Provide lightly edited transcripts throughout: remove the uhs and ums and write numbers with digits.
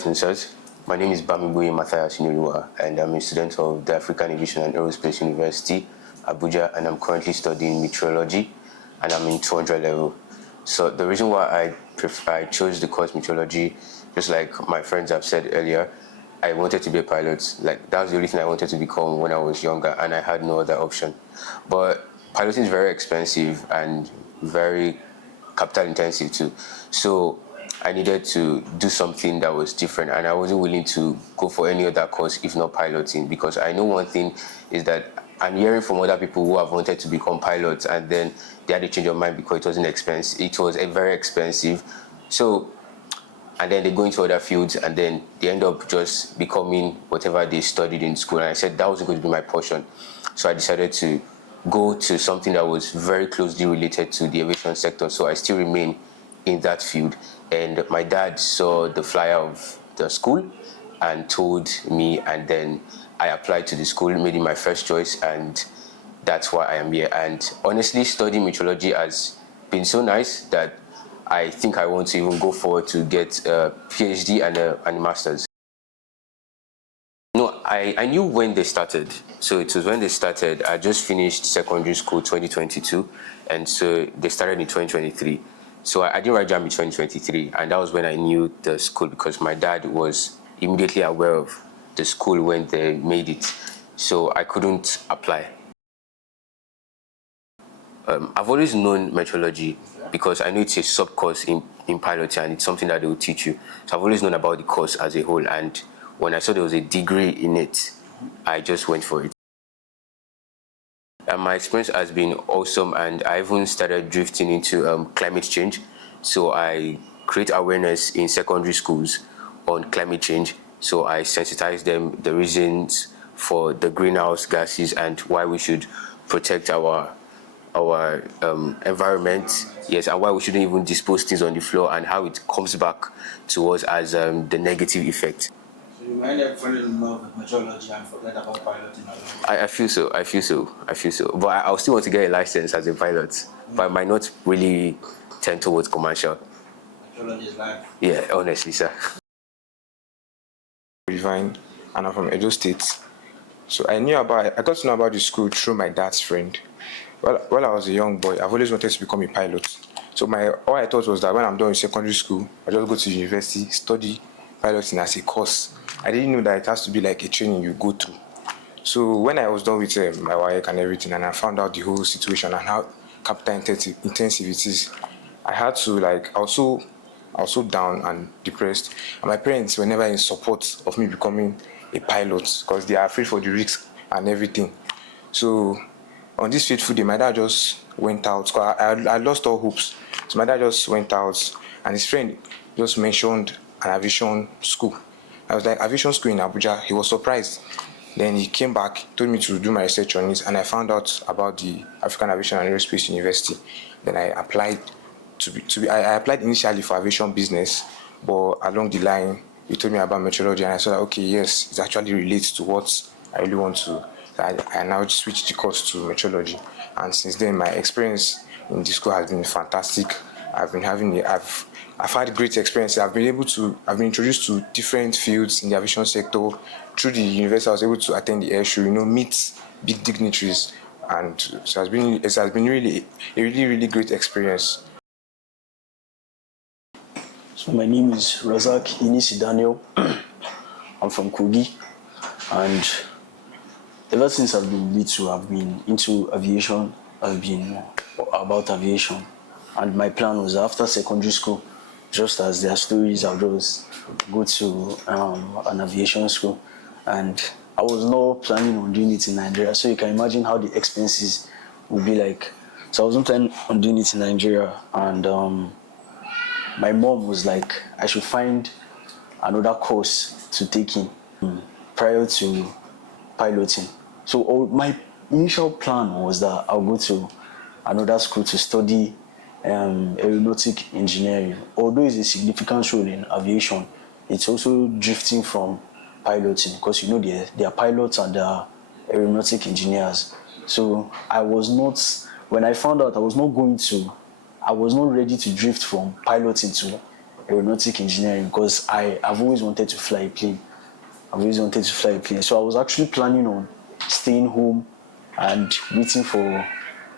afternoon, sirs. My name is Bamibuye Matthias Inuluwa, and I'm a student of the African Aviation and Aerospace University, Abuja, and I'm currently studying meteorology, and I'm in 200 level. So the reason why I chose the course meteorology, just like my friends have said earlier, I wanted to be a pilot. Like, that was the only thing I wanted to become when I was younger, and I had no other option. But piloting is very expensive and very capital intensive too. So I needed to do something that was different, and I wasn't willing to go for any other course if not piloting, because I know one thing is that I'm hearing from other people who have wanted to become pilots and then they had a change of mind because it wasn't expensive. It was very expensive. So, and then they go into other fields and then they end up just becoming whatever they studied in school. And I said that wasn't going to be my portion. So I decided to go to something that was very closely related to the aviation sector. So I still remain in that field. And my dad saw the flyer of the school and told me, and then I applied to the school, made it my first choice, and that's why I am here. And honestly, studying meteorology has been so nice that I think I want to even go forward to get a PhD and a master's. No, I knew when they started. So it was when they started. I just finished secondary school 2022, and so they started in 2023. So I didn't write JAMB in 2023, and that was when I knew the school, because my dad was immediately aware of the school when they made it. So I couldn't apply. I've always known meteorology because I know it's a sub-course in piloting, and it's something that they will teach you. So I've always known about the course as a whole, and when I saw there was a degree in it, I just went for it. And my experience has been awesome, and I even started drifting into climate change. So I create awareness in secondary schools on climate change. So I sensitize them the reasons for the greenhouse gases and why we should protect our environment, yes, and why we shouldn't even dispose things on the floor, and how it comes back to us as the negative effect. So you might have fallen in love with meteorology and forget about piloting? I feel so. But I still want to get a license as a pilot, but I might not really tend towards commercial. Meteorology is life. Yeah, honestly, sir. Divine, and I'm from Edo State. So I got to know about the school through my dad's friend. While I was a young boy, I've always wanted to become a pilot. So all I thought was that when I'm done with secondary school, I just go to university, study piloting as a course. I didn't know that it has to be like a training you go through. So when I was done with my work and everything, and I found out the whole situation and how capital intensive it is, I had to I was so down and depressed. And my parents were never in support of me becoming a pilot because they are afraid for the risk and everything. So on this fateful day, my dad just went out. I lost all hopes. So my dad just went out, and his friend just mentioned an aviation school. I was like, aviation school in Abuja? He was surprised. Then he came back, told me to do my research on it, and I found out about the African Aviation and Aerospace University. Then I applied I applied initially for aviation business, but along the line, he told me about meteorology, and I saw that, okay, yes, it actually relates to what I really want to. I now switched the course to meteorology, and since then my experience in the school has been fantastic. I've had great experience. I've been introduced to different fields in the aviation sector. Through the university, I was able to attend the air show, meet big dignitaries, and so it has been really a really great experience. So my name is Razak Inisi Daniel. I'm from Kogi, and ever since I've been little, I've been into aviation. I've been about aviation, and my plan was after secondary school, just as their stories, I'll just go to an aviation school, and I was not planning on doing it in Nigeria. So you can imagine how the expenses would be like. So I wasn't planning on doing it in Nigeria, and my mom was like, I should find another course to take in prior to piloting. So my initial plan was that I'll go to another school to study aeronautic engineering. Although it's a significant role in aviation, it's also drifting from piloting, because there are pilots and there are aeronautic engineers. So when I found out I was not ready to drift from piloting to aeronautic engineering because I've always wanted to fly a plane. So I was actually planning on staying home and waiting for,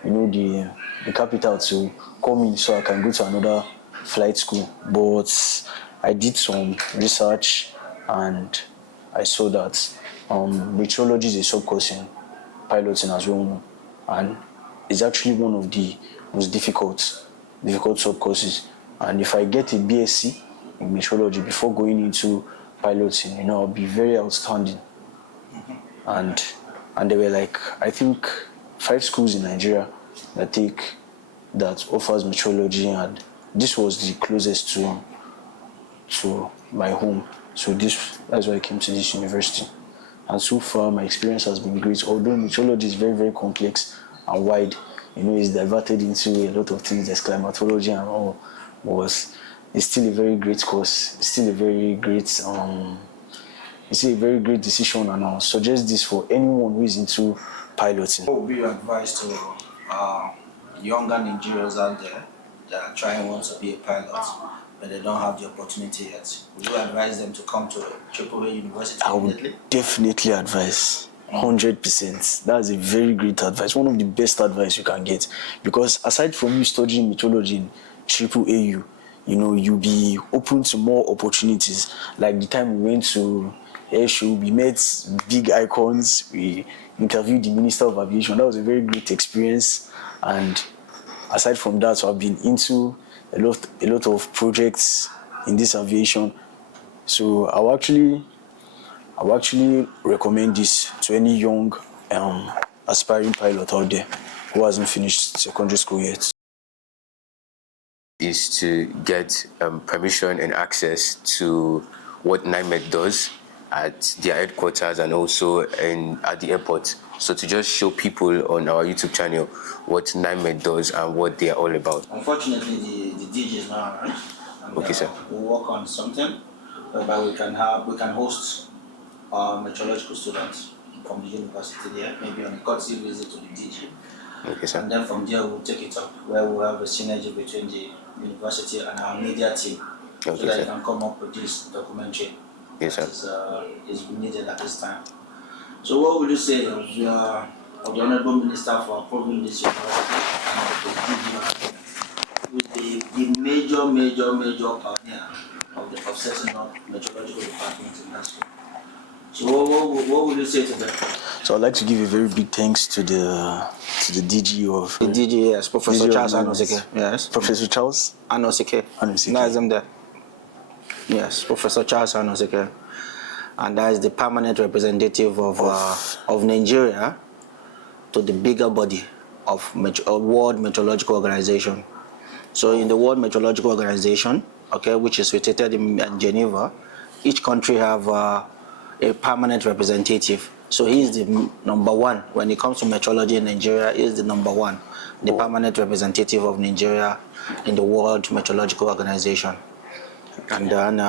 the capital to come in so I can go to another flight school. But I did some research and I saw that meteorology is a sub-course in piloting as well, and it's actually one of the most difficult sub-courses. And if I get a BSc in meteorology before going into piloting, I'll be very outstanding. And there were like, I think, 5 schools in Nigeria that offers meteorology, and this was the closest to my home. So that's why I came to this university. And so far, my experience has been great. Although meteorology is very, very complex and wide, it's diverted into a lot of things. There's climatology and all, but it's still a very great course. It's still a very great, decision, and I'll suggest this for anyone who is into piloting. What would be your advice to younger Nigerians out there that are trying want to be a pilot, but they don't have the opportunity yet? Would you advise them to come to AAA University I immediately? would definitely advise 100%. That's a very great advice. One of the best advice you can get, because aside from you studying meteorology in AAAU, you'll be open to more opportunities. Like the time we went to air show, we met big icons. We interviewed the Minister of Aviation. That was a very great experience. And aside from that, so I've been into a lot of projects in this aviation. So I'll actually recommend this to any young aspiring pilot out there who hasn't finished secondary school yet. Is to get permission and access to what NIMET does at their headquarters and also at the airport. So to just show people on our YouTube channel what NIMET does and what they are all about. Unfortunately, the DJ is not around. And, Okay, sir. We'll work on something whereby we can host meteorological students from the university there, maybe on a courtesy visit to the DJ. Okay, sir. And then from there we'll take it up where we'll have a synergy between the university and our media team, Okay, so that sir. you can come up with this documentary. Yes, sir. That is needed at this time. So what would you say of the Honourable Minister for approving this university and with the major partner of setting up meteorological department in that school? So what would you say to them? So I'd like to give a very big thanks to the DG of The DG, yes, Professor DG Charles of Anosike. Yes. Professor Charles Anosike. Anosike. That's him there. Yes, Professor Charles Anosike. And that is the permanent representative of Nigeria to the bigger body of World Meteorological Organization. So in the World Meteorological Organization, which is situated in Geneva, each country have a permanent representative. So he is the number one. When it comes to meteorology in Nigeria, he is the number one, the permanent representative of Nigeria in the World Meteorological Organization. And then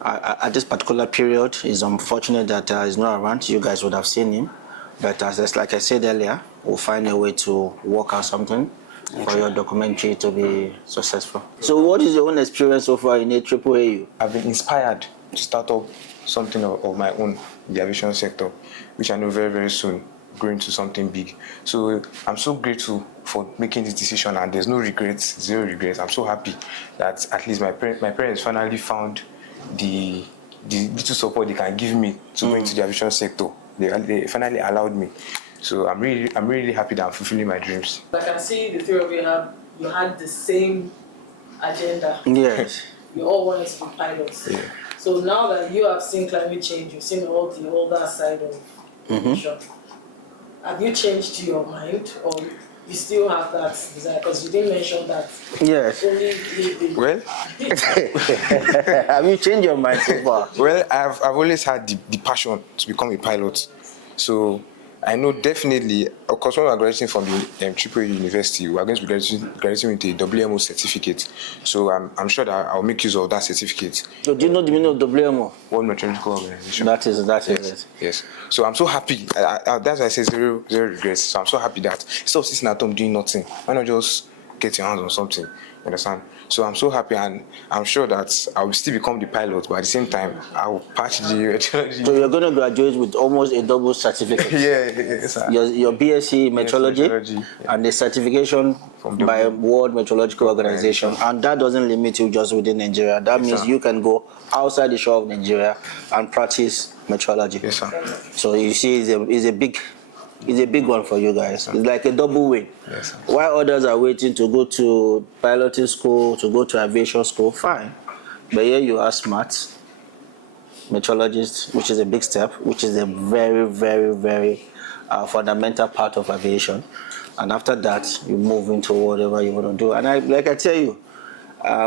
at this particular period, it's unfortunate that he's not around. You guys would have seen him. But like I said earlier, we'll find a way to work out something for your documentary to be successful. So what is your own experience so far in AAAU? I've been inspired to start up something of my own in the aviation sector, which I know very, very soon grow into something big. So I'm so grateful for making this decision, and there's no regrets, zero regrets. I'm so happy that at least my parents finally found the little support they can give me to go into the aviation sector. They finally allowed me. So I'm really happy that I'm fulfilling my dreams. I can see the three of you had the same agenda. Yes. You all wanted to be pilots. Yeah. So now that you have seen climate change, you've seen all the older side of aviation, have you changed your mind, or you still have that desire? Because you didn't mention that. Yes. Well, Have you changed your mind so far? well, I've always had the passion to become a pilot. So I know definitely, of course, when we're graduating from the AAA University, we're going to be graduating with a WMO certificate. So I'm sure that I'll make use of that certificate. So do you know the meaning of WMO? World Meteorological Organization. That is Yes. it. Yes. So I'm so happy. That's why I say zero regrets. So I'm so happy that instead of sitting at home doing nothing, why not just get your hands on something? understand? So I'm so happy, and I'm sure that I will still become the pilot, but at the same time, I will patch the meteorology. So you're going to graduate with almost a double certificate. Yeah, sir. Your BSc meteorology, meteorology, yeah. and the certification From the by World Meteorological Organization. And that doesn't limit you just within Nigeria. That means sir. you can go outside the shore of Nigeria and practice meteorology. Yes, sir. So you see, it's a big one for you guys. It's like a double win. Yes, sir. While others are waiting to go to piloting school, to go to aviation school, fine. But here you are smart, meteorologist, which is a big step, which is a very, very, very fundamental part of aviation. And after that, you move into whatever you want to do. And like I tell you,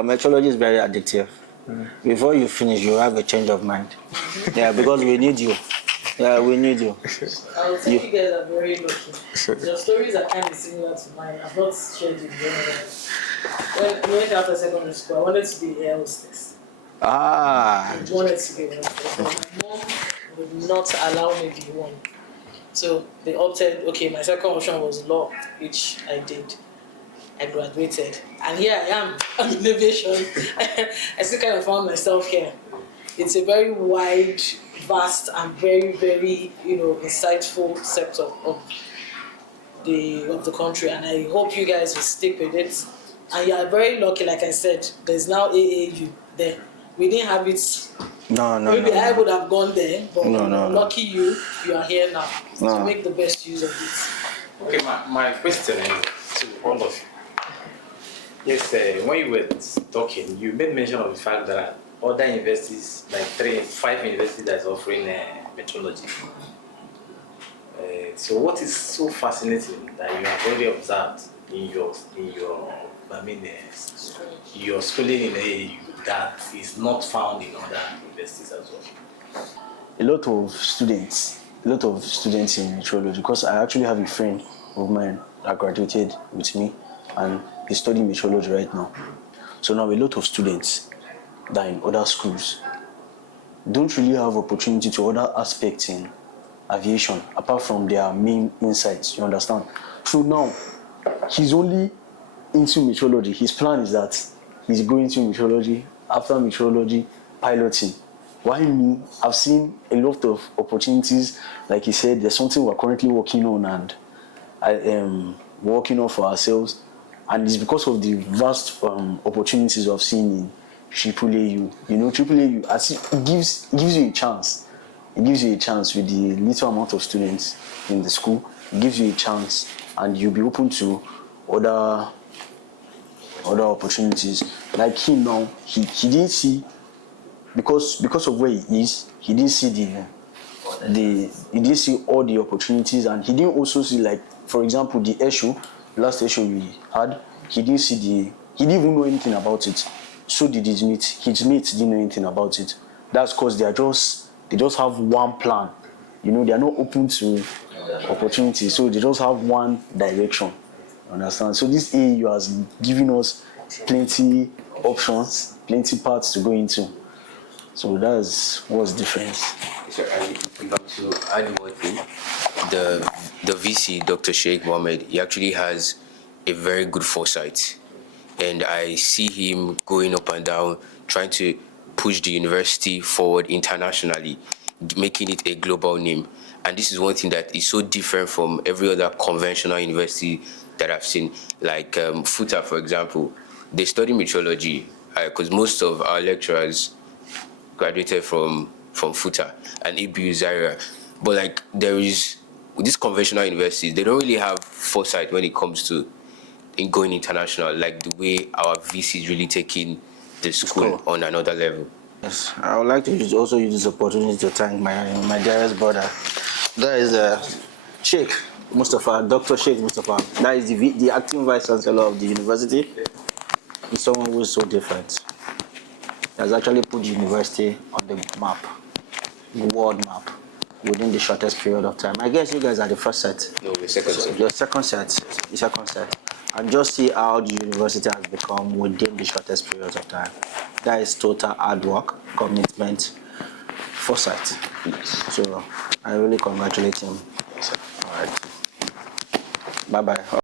meteorology is very addictive. Before you finish, you have a change of mind. Yeah, because we need you. Yeah, we need you. I would say you guys are very lucky. Your stories are kind of similar to mine. I've not shared it very well. When I went after secondary school, I wanted to be a air hostess. Ah. I wanted to be a air hostess. But my mom would not allow me to be one. So they opted, okay, my second option was law, which I did. I graduated. And here I am. I'm in aviation. I still kind of found myself here. It's a very wide, vast, and very, very, insightful sector of the country. And I hope you guys will stick with it. And you are very lucky, like I said, there's now AAU there. We didn't have it. No. Maybe I would have gone there, but No. lucky you are here now. No. So make the best use of it. Okay, my question is to all of you. Yes, when you were talking, you made mention of the fact that other universities, like 5 universities that is offering meteorology. So what is so fascinating that you have already observed in your your schooling in AAU that is not found in other universities as well? A lot of students in meteorology, because I actually have a friend of mine that graduated with me and he's studying meteorology right now. So now a lot of students that in other schools don't really have opportunity to other aspects in aviation apart from their main insights, you understand? So now he's only into meteorology. His plan is that he's going to meteorology, after meteorology, piloting. Why me? I've seen a lot of opportunities. Like he said, there's something we're currently working on and I am working on for ourselves. And it's because of the vast opportunities we've seen in AAAU. AAAU, it gives you a chance. It gives you a chance with the little amount of students in the school. It gives you a chance, and you'll be open to other opportunities. Like him now, he didn't see, because of where he is, he didn't see he didn't see all the opportunities, and he didn't also see, like, for example, the last issue we had, he didn't even know anything about it. So did his mates didn't know anything about it. That's because they just have one plan. They are not open to opportunities, so they just have one direction. Understand? So this AAU has given us plenty options, plenty paths to go into. So that's what's different. So I want to add one thing. The VC, Dr. Sheikh Mohammed, he actually has a very good foresight. And I see him going up and down, trying to push the university forward internationally, making it a global name. And this is one thing that is so different from every other conventional university that I've seen. Like FUTA, for example, they study meteorology because most of our lecturers graduated from FUTA and IBU Zaria. But like there is, with these conventional universities, they don't really have foresight when it comes to going international, like the way our VC is really taking the school on another level. Yes, I would like to also use this opportunity to thank my dearest brother. That is Sheikh Mustafa, Dr. Sheikh Mustafa. That is the acting vice chancellor of the university. He's someone who is so different. He has actually put the university on the map, the world map, within the shortest period of time. I guess you guys are the first set. No, the second set. Your second set. And just see how the university has become within the shortest periods of time. That is total hard work, commitment, foresight. So I really congratulate him. All right. Bye-bye.